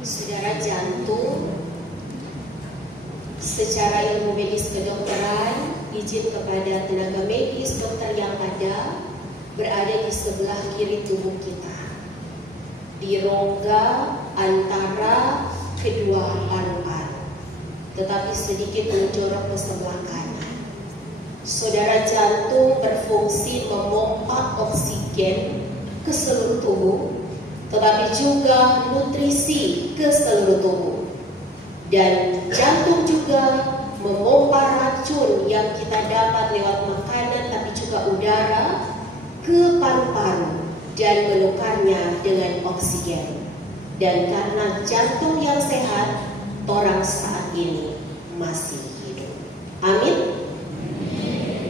Saudara, jantung secara ilmu medis kedokteran, izin kepada tenaga medis dokter yang ada, berada di sebelah kiri tubuh kita, di rongga antara kedua paru-paru, tetapi sedikit menjorok ke sebelah kanan. Saudara, jantung berfungsi memompa oksigen ke seluruh tubuh, tetapi juga nutrisi ke seluruh tubuh. Dan jantung juga memompa racun yang kita dapat lewat makanan tapi juga udara ke paru-paru dan menukarnya dengan oksigen. Dan karena jantung yang sehat, orang saat ini masih hidup. Amin.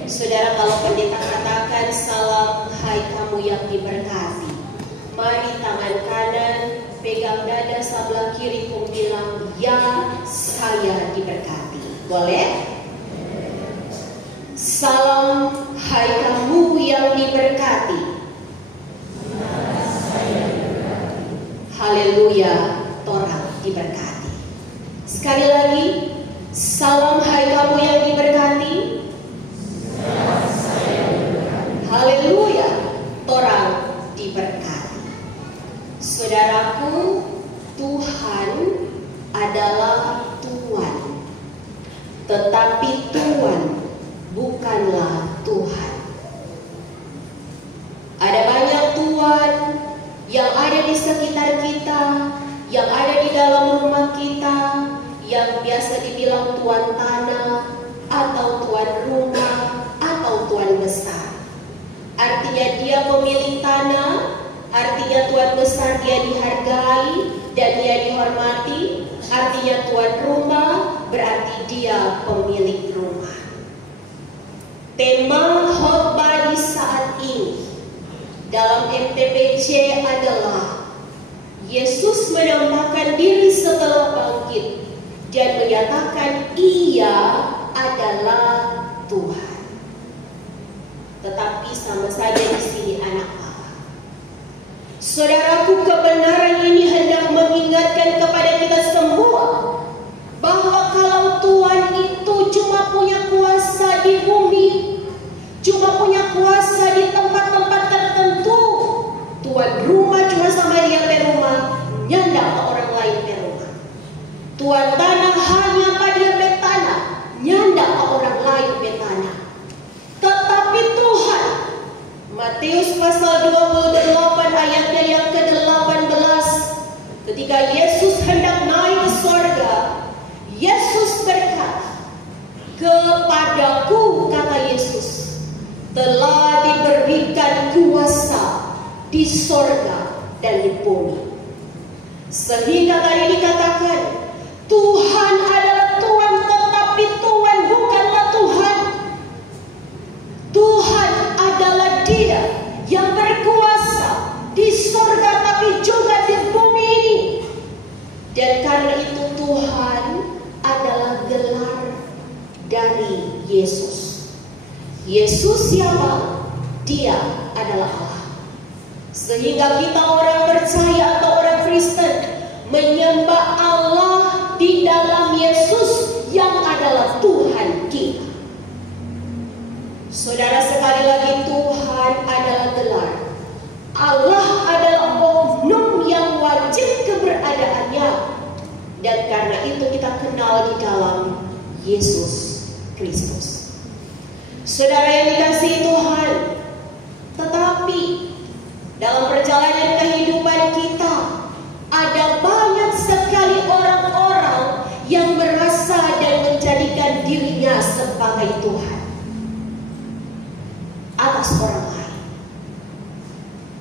Saudara, kalau pendeta katakan salam hai kamu yang diberkati, mari tangan kanan pegang dada sebelah kiri pun bilang ya, saya diberkati. Boleh? Salam hai kamu yang diberkati. Haleluya, orang diberkati. Sekali lagi, salam hai kamu yang diberkati. Haleluya, orang diberkati. Saudaraku, Tuhan adalah Tuhan, tetapi Tuhan bukanlah Tuhan. Ada banyak Tuhan yang ada di sekitar kita, yang ada di dalam rumah kita, yang biasa dibilang tuan tanah, atau tuan rumah, atau tuan besar. Artinya dia pemilik tanah, artinya tuan besar dia dihargai dan dia dihormati. Artinya tuan rumah berarti dia pemilik rumah. Tema khotbah di saat ini dalam MTPJ adalah Yesus menampakkan diri setelah bangkit dan menyatakan ia adalah Tuhan. Tetapi sama saja di sini anak Allah. Saudaraku, kebenaran ini hendak mengingatkan kepada kita semua bahwa kalau Tuhan itu cuma punya kuasa di bumi, cuma punya kuasa di tempat-tempat tertentu, tuan rumah cuma sama dia pe rumah, nyandak ke orang lain pe rumah. Tuan tanah hanya pada dia pe tanah, nyandak ke orang lain pe tanah. Tetapi Tuhan, Matius pasal 28 ayatnya yang ke-18, ketika Yesus hendak naik ke sorga, Yesus berkata, kepadaku, kata Yesus, telah diberikan kuasa di sorga dan di bumi. Sehingga tadi dikatakan, Tuhan adalah Tuhan, tetapi Tuhan bukanlah Tuhan. Tuhan adalah Dia yang berkuasa di sorga tapi juga di bumi ini. Dan karena itu Tuhan adalah gelar dari Yesus. Yesus siapa? Dia adalah Allah. Sehingga kita orang percaya atau orang Kristen menyembah Allah di dalam Yesus yang adalah Tuhan kita. Saudara, sekali lagi, Tuhan adalah gelar. Allah adalah oknum yang wajib keberadaannya. Dan karena itu kita kenal di dalam Yesus Kristus. Saudara yang dikasihi Tuhan, tetapi dalam perjalanan kehidupan kita ada banyak sekali orang-orang yang merasa dan menjadikan dirinya sebagai Tuhan atas orang lain.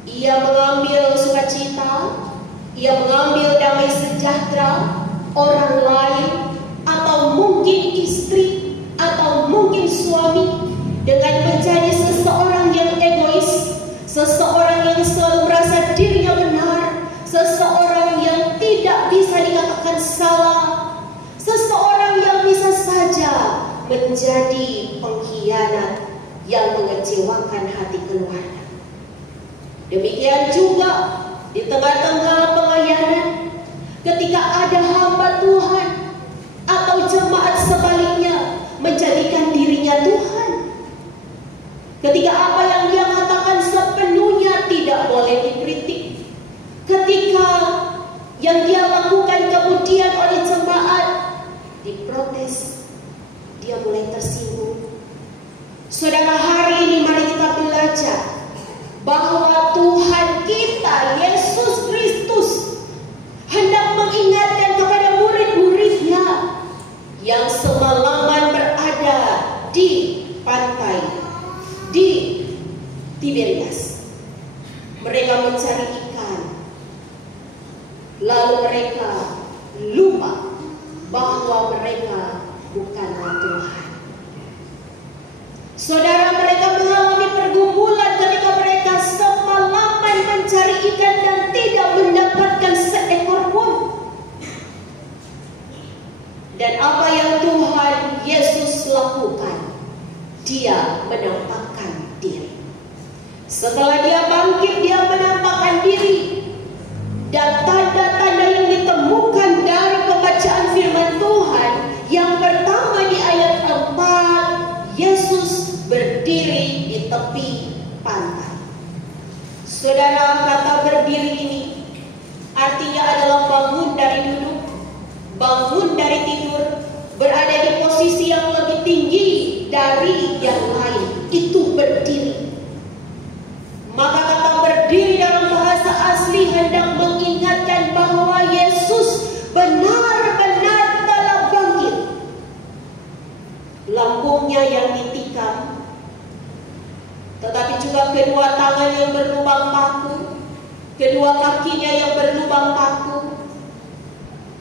Ia mengambil sukacita, ia mengambil damai sejahtera orang lain, atau mungkin istri, atau mungkin suami, dengan menjadi seseorang yang egois, seseorang yang selalu merasa dirinya benar, seseorang yang tidak bisa dikatakan salah, seseorang yang bisa saja menjadi pengkhianat yang mengecewakan hati keluarga. Demikian juga di tengah-tengah pelayanan Ketika ada hamba Tuhan atau jemaat sebaliknya menjadikan dirinya Tuhan. Ketika apa yang dia katakan sepenuhnya tidak boleh dikritik. Ketika yang dia lakukan kemudian oleh jemaat diprotes, dia mulai tersinggung. Saudara, hari ini mari kita belajar bahwa Tuhan kita Yesus Kristus hendak mengingatkan kepada murid-muridnya yang semalaman berada di pantai di Tiberias. Mereka mencari ikan, lalu mereka lupa bahwa mereka bukanlah Tuhan. Saudara, mereka mengalami pergumulan ketika mereka semalaman mencari ikan dan tidak mendapatkan seekor pun. Dan apa yang Tuhan Yesus lakukan? Dia menampakkan diri. Setelah dia bangkit, dia menampakkan diri. Dan tanda-tanda yang ditemukan dari pembacaan firman Tuhan, yang pertama di ayat 4, Yesus berdiri di tepi pantai. Saudara, kata berdiri ini artinya adalah bangun dari duduk, bangun dari tidur, berada di posisi yang lebih tinggi dari yang lain. Itu berdiri. Maka kata berdiri dalam bahasa asli hendak mengingatkan bahwa Yesus benar-benar telah bangkit. Lambungnya yang ditikam, tetapi juga kedua tangan yang berlubang paku, kedua kakinya yang berlubang paku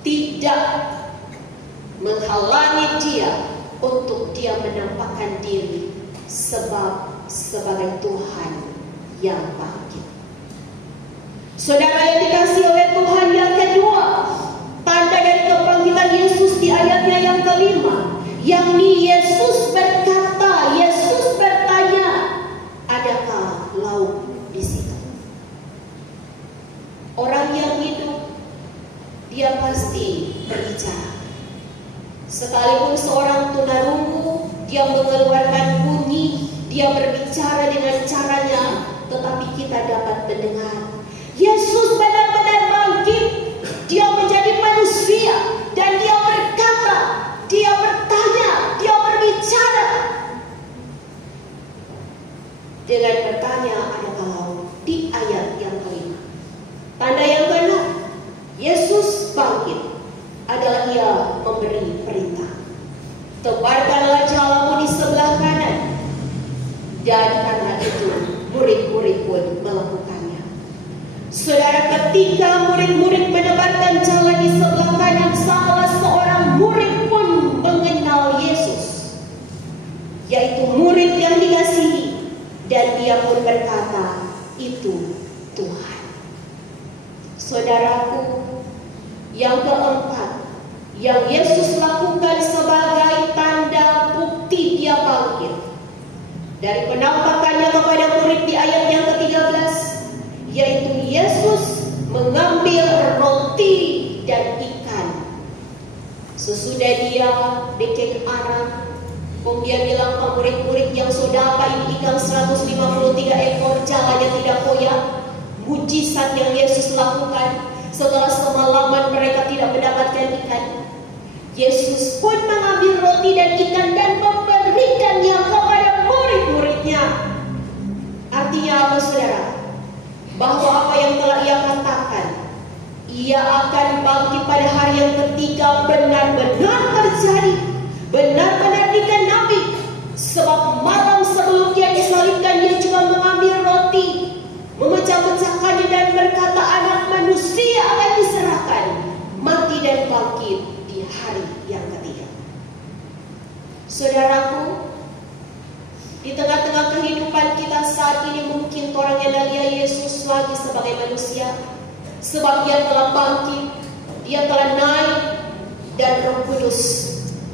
tidak menghalangi dia untuk dia menampakkan diri sebagai Tuhan yang bangkit. Saudara yang dikasihi oleh Tuhan, yang kedua, tanda dari kebangkitan Yesus di ayatnya yang kelima, yakni Yesus berkata, Yesus bertanya, adakah lauk di situ? Orang yang hidup, dia pasti berbicara. Sekalipun seorang tunarungu, dia mengeluarkan bunyi, dia berbicara dengan caranya, tetapi kita dapat mendengar. Yesus benar-benar bangkit. Dia menjadi manusia dan dia berkata, dia bertanya, dia berbicara. Dengan bertanya, adakah lauk? Di ayat yang kelima. Tanda yang keenam, Yesus bangkit adalah ia memberi perintah. Tebarkanlah jalamu di sebelah kanan. Dan karena itu murid-murid pun melakukannya. Saudara, ketika murid-murid menebarkan jala di sebelah kanan, salah seorang murid pun mengenal Yesus, yaitu murid yang dikasihi, dan dia pun berkata, itu Tuhan. Saudaraku, yang keempat yang Yesus lakukan sebagai tanda bukti dia bangkit, dari penampakannya kepada murid di ayat yang ke-13, yaitu Yesus mengambil roti dan ikan. Sesudah dia bikin arak, dia bilang ke murid-murid yang sudah apa ini ikan 153 ekor, jalannya tidak koyak. Mujizat yang Yesus lakukan setelah semalaman mereka tidak mendapatkan ikan. Yesus pun mengambil roti dan ikan dan memberikannya kepada murid-muridnya. Artinya apa, saudara? Bahwa apa yang telah ia katakan, ia akan bangkit pada hari yang ketiga, benar-benar terjadi, benar-benar digenapi. Sebab malam sebelum dia disalibkan, dia juga mengambil roti, memecah-mecahkannya dan berkata, anak manusia akan diserahkan, mati dan bangkit di hari yang ketiga. Saudaraku, di tengah-tengah kehidupan kita saat ini mungkin orang yang lihat Yesus lagi sebagai manusia, sebab dia telah bangkit, dia telah naik, dan Roh Kudus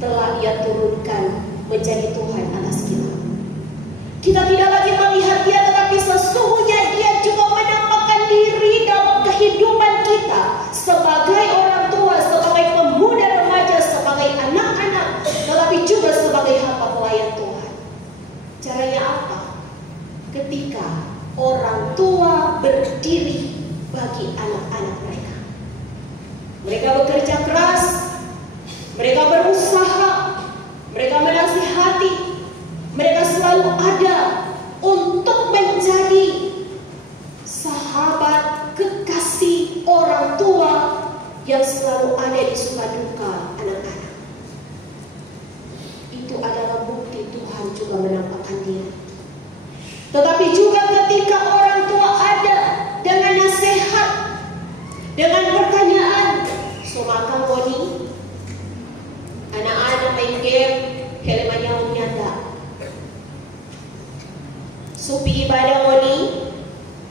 telah ia turunkan menjadi Tuhan atas kita. Kita tidak lagi melihat dia, tetapi sesungguhnya dia juga menampakkan diri dalam kehidupan kita sebagai orang Mereka bekerja keras, mereka berusaha, mereka menasihati, mereka selalu ada untuk menjadi sahabat, kekasih orang tua yang selalu ada di suka duka anak-anak. Itu adalah bukti Tuhan juga menampakkan diri. Tetapi juga ketika orang tua ada dengan nasihat, dengan pertanyaan, so makan boni, anak-anak main game, helmanya nyanda. So pergi ibadah boni,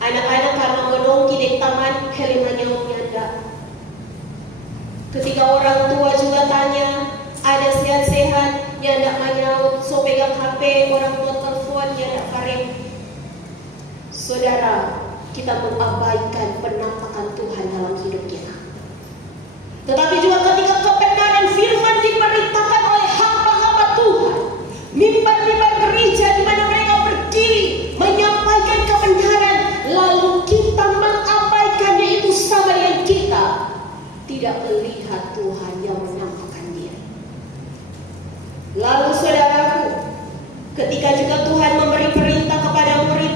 anak-anak karena menongki di taman, helmanya nyanda. Ketika orang tua juga tanya, ada sehat-sehat, yang nak menyaut, so pegang HP, orang tua telepon, yang nak kareng. Saudara, kita mengabaikan penampakan Tuhan dalam hidup kita. Tetapi juga ketika kebenaran firman diberitakan oleh hamba-hamba Tuhan, mimbar-mimbar gereja di mana mereka berdiri menyampaikan kebenaran, lalu kita mengabaikannya, itu sama dengan kita tidak melihat Tuhan yang menampakkan diri. Lalu saudaraku, ketika juga Tuhan memberi perintah kepada murid,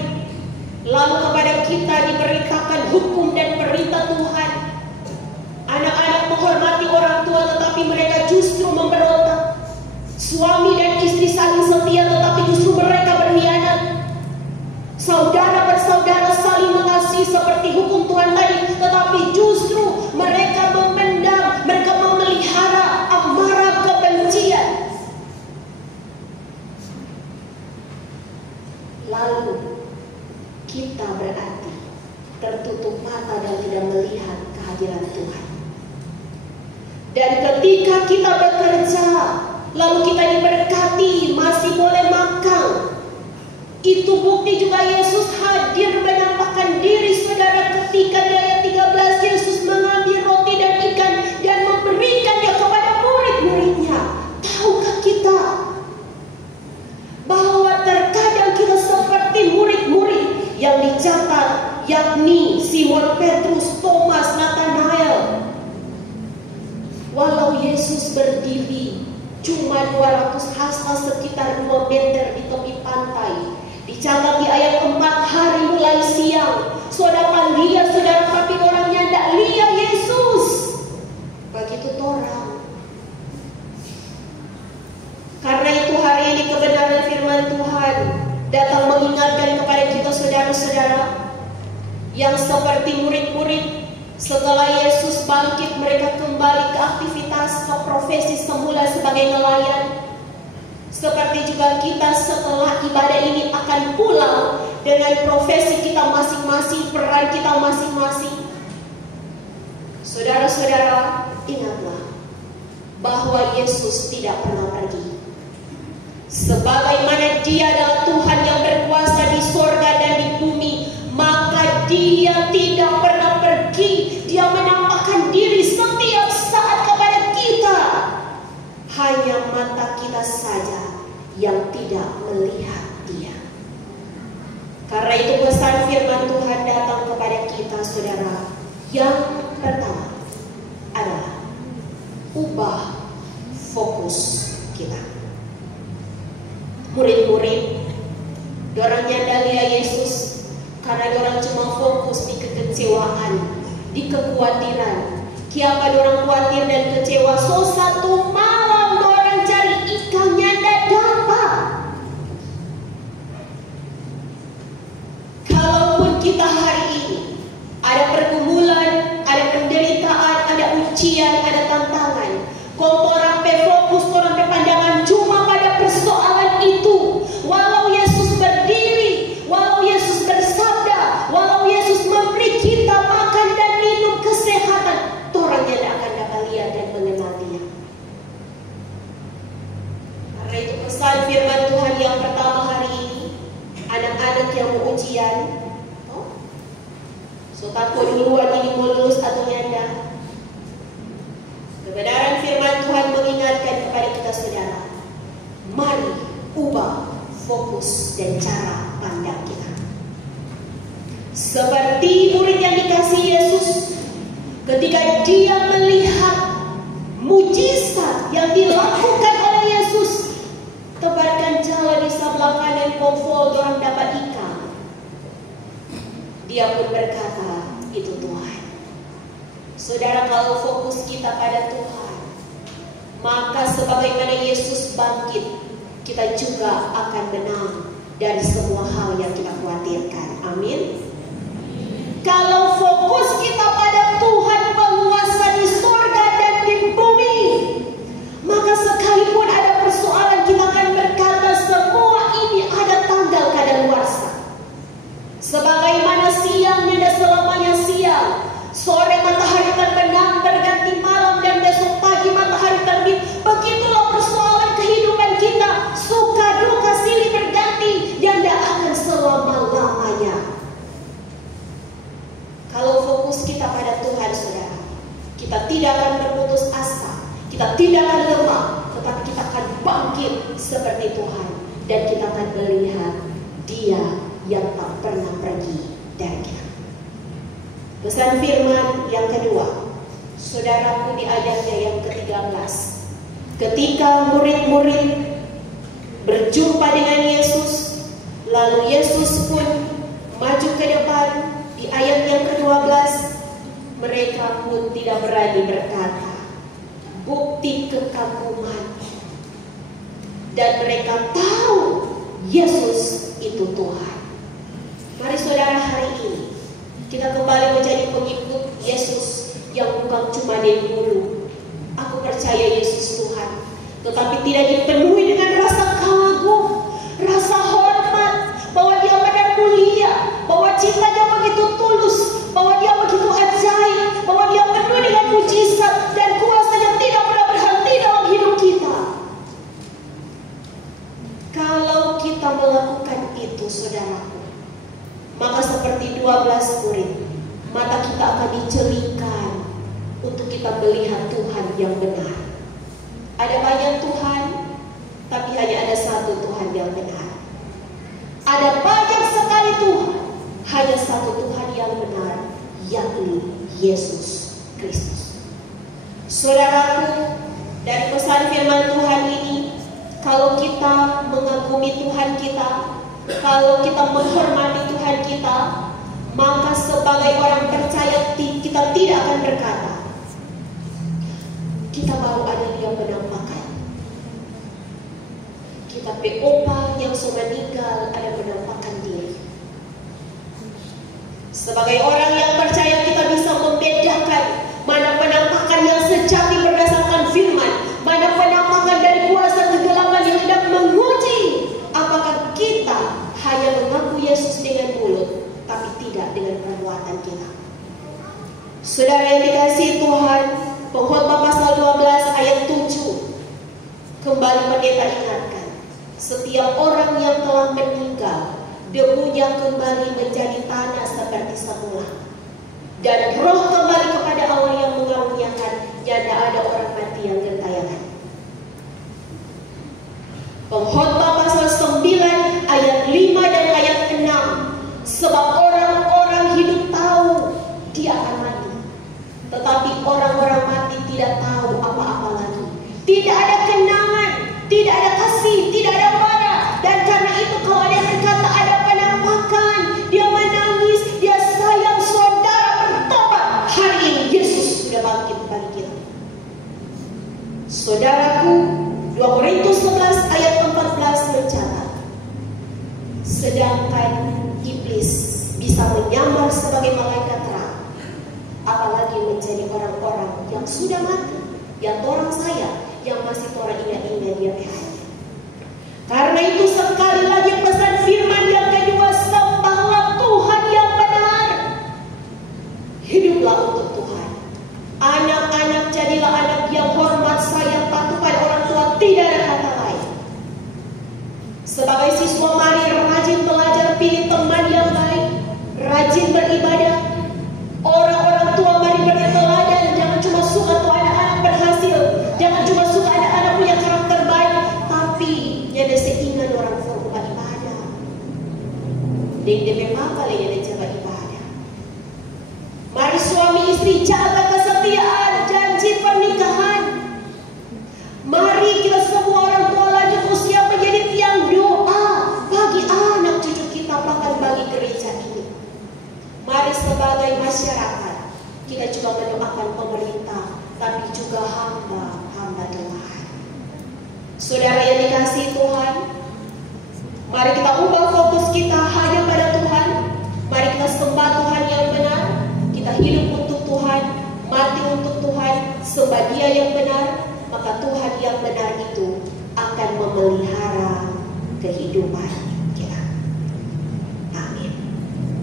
lalu kepada kita diberitakan hukum dan perintah Tuhan. Anak-anak menghormati orang tua, tetapi mereka justru memberontak. Suami dan istri saling setia, tetapi justru mereka berkhianat. Saudara bersaudara saling mengasihi seperti hukum Tuhan tadi, tetapi justru mereka memendam, mereka memelihara amarah kebencian. Lalu kita berarti tertutup mata dan tidak melihat kehadiran Tuhan. Dan ketika kita bekerja, lalu kita diberkati, masih boleh makan, itu bukti juga Yesus hadir menampakkan diri. Saudara, ketika di ayat 13 Yesus mengambil roti dan ikan dan memberikannya kepada murid-muridnya. Tahukah kita bahwa terkadang kita seperti murid-murid yang dicatat, yakni Simon Petrus, Thomas, Nathanael. Walau Yesus berdiri cuma 200 hasta sekitar 2 meter di tepi pantai, dicatat di ayat 4 hari mulai siang, saudara lihat saudara, tapi orangnya tidak lihat Yesus. Begitu orang. Karena itu hari ini kebenaran firman Tuhan datang mengingatkan kepada kita saudara-saudara yang seperti murid-murid. Setelah Yesus bangkit, mereka kembali ke aktivitas, ke profesi semula sebagai nelayan. Seperti juga kita setelah ibadah ini akan pulang dengan profesi kita masing-masing, peran kita masing-masing. Saudara-saudara, ingatlah bahwa Yesus tidak pernah pergi. Sebagaimana Dia adalah Tuhan yang berkuasa di sorga dan di bumi, maka Dia tidak pernah pergi. Dia menampakkan diri setiap saat kepada kita. Hanya mata kita saja yang tidak melihat Dia. Karena itu pesan firman Tuhan datang kepada kita, saudara. Yang pertama adalah ubah fokus kita. Murid-murid, dorangnya dalia Yesus karena dorang cuma fokus di kekecewaan, di kekhawatiran. Kiapa dorang khawatir dan kecewa, so satu malam dorang cari ikannya tidak dapat. Kalaupun kita hari ini ada pergumulan, ada penderitaan, ada ujian, ada tantangan, kau orang fokus, orang pandangan cuma pada persoalan itu. Walau Yesus berdiri, walau Yesus bersabda, walau Yesus memberi kita makan dan minum kesehatan, orangnya tidak akan dapat lihat dan mengenal Dia. Karena itu pesan firman Tuhan yang pertama hari ini, anak-anak yang mau ujian, so takut duluan ini mau lulus atau nyanda. Kebenaran firman Tuhan mengingatkan kepada kita saudara, mari ubah fokus dan cara pandang kita. Seperti murid yang dikasihi Yesus, ketika dia melihat mujizat yang dilakukan oleh Yesus. Tebarkan jala di sebelah kanan konvol orang dapat ikan. Dia pun berkata, itu Tuhan. Saudara, kalau fokus kita pada Tuhan, maka sebagaimana Yesus bangkit, kita juga akan menang dari semua hal yang kita khawatirkan. Amin. Kalau fokus kita pada Tuhan penguasa di surga dan di bumi, maka sekalipun ada persoalan, kita akan berkata semua ini ada tanggal kadaluarsa. Sebagaimana siangnya dan selamanya siang, sore matahari terbenam berganti malam, dan besok pagi matahari terbit. Begitulah persoalan kehidupan kita, suka duka silih berganti, yang tidak akan selama-lamanya. Kalau fokus kita pada Tuhan, saudara, kita tidak akan berputus asa, kita tidak akan lemah, tetapi kita akan bangkit seperti Tuhan, dan kita akan melihat Dia yang tak pernah pergi dari kita. Pesan firman yang kedua, saudaraku, di ayatnya yang ke-13, ketika murid-murid berjumpa dengan Yesus, lalu Yesus pun maju ke depan. Di ayat yang ke-12, mereka pun tidak berani berkata, bukti kekaguman, dan mereka tahu Yesus itu Tuhan. Mari saudara, hari ini kita kembali menjadi pengikut Yesus yang bukan cuma dari dulu. Aku percaya Yesus Tuhan, tetapi tidak dipenuhi dengan rasa kagum, rasa hormat, bahwa Dia benar mulia, bahwa cintanya begitu tulus, bahwa Dia begitu ajaib, bahwa Dia penuh dengan mujizat dan kuasanya tidak pernah berhenti dalam hidup kita. Kalau kita melakukan itu, saudaraku, maka seperti 12 murid, mata kita akan dicelingkan untuk kita melihat Tuhan yang benar. Ada banyak Tuhan, tapi hanya ada satu Tuhan yang benar. Ada banyak sekali Tuhan, hanya satu Tuhan yang benar, yakni Yesus Kristus. Saudaraku, dari pesan firman Tuhan ini, kalau kita mengagumi Tuhan kita, kalau kita menghormati Tuhan kita, maka sebagai orang percaya kita tidak akan berkata, kita baru ada Dia penampakan, kita peopa yang sudah meninggal ada penampakan diri. Sebagai orang yang percaya, kita bisa membedakan mana penampakan yang sejati berdasarkan firman, mana penampakan dari kuasa kegelapan yang hendak menguji apakah kita hanya mengaku Yesus dengan mulut, tapi tidak dengan perbuatan kita. Saudara yang dikasihi Tuhan, Pengkhotbah pasal 12 ayat 7, kembali pendeta ingatkan, setiap orang yang telah meninggal, debunya kembali menjadi tanah seperti semula, dan roh kembali kepada Allah yang mengaruniakan. Tidak ada orang mati yang gentayangan. Pengkhotbah pasal 9 ayat 5 dan ayat 6, sebab orang-orang hidup tahu dia akan mati, tetapi orang-orang mati tidak tahu apa-apa lagi. Tidak ada kenangan, tidak ada kasih, tidak ada marah. Dan karena itu kalau ada yang berkata ada penampakan, dia menangis, dia sayang, saudara bertobat. Hari ini Yesus sudah bangkit bagi kita. Saudaraku, 2 Korintus 11 ayat 14 mencatat, sedangkan iblis bisa menyamar sebagai malaikat terang, apalagi menjadi orang-orang yang sudah mati, yang orang sayang, yang masih orang ingat-ingat dia hati. Karena itu sekali lagi pesan firman yang kedua, sembahlah Tuhan yang benar, hiduplah untuk Tuhan. Anak-anak, jadilah anak yang hormat, sayang, patuh pada orang tua, tidak ada kata lain. Sebagai siswa, mari rajin belajar, pilih teman yang baik, rajin beribadah. Orang-orang tua mari berteladan, jangan cuma suka tuh anak-anak berhasil, jangan cuma suka anak-anak punya karakter baik, tapi ada seingat orang tua tapi juga hamba Tuhan. Saudara yang dikasihi Tuhan, mari kita ubah fokus kita hanya pada Tuhan. Mari kita sembah Tuhan yang benar. Kita hidup untuk Tuhan, mati untuk Tuhan, sembah Dia yang benar. Maka Tuhan yang benar itu akan memelihara kehidupan.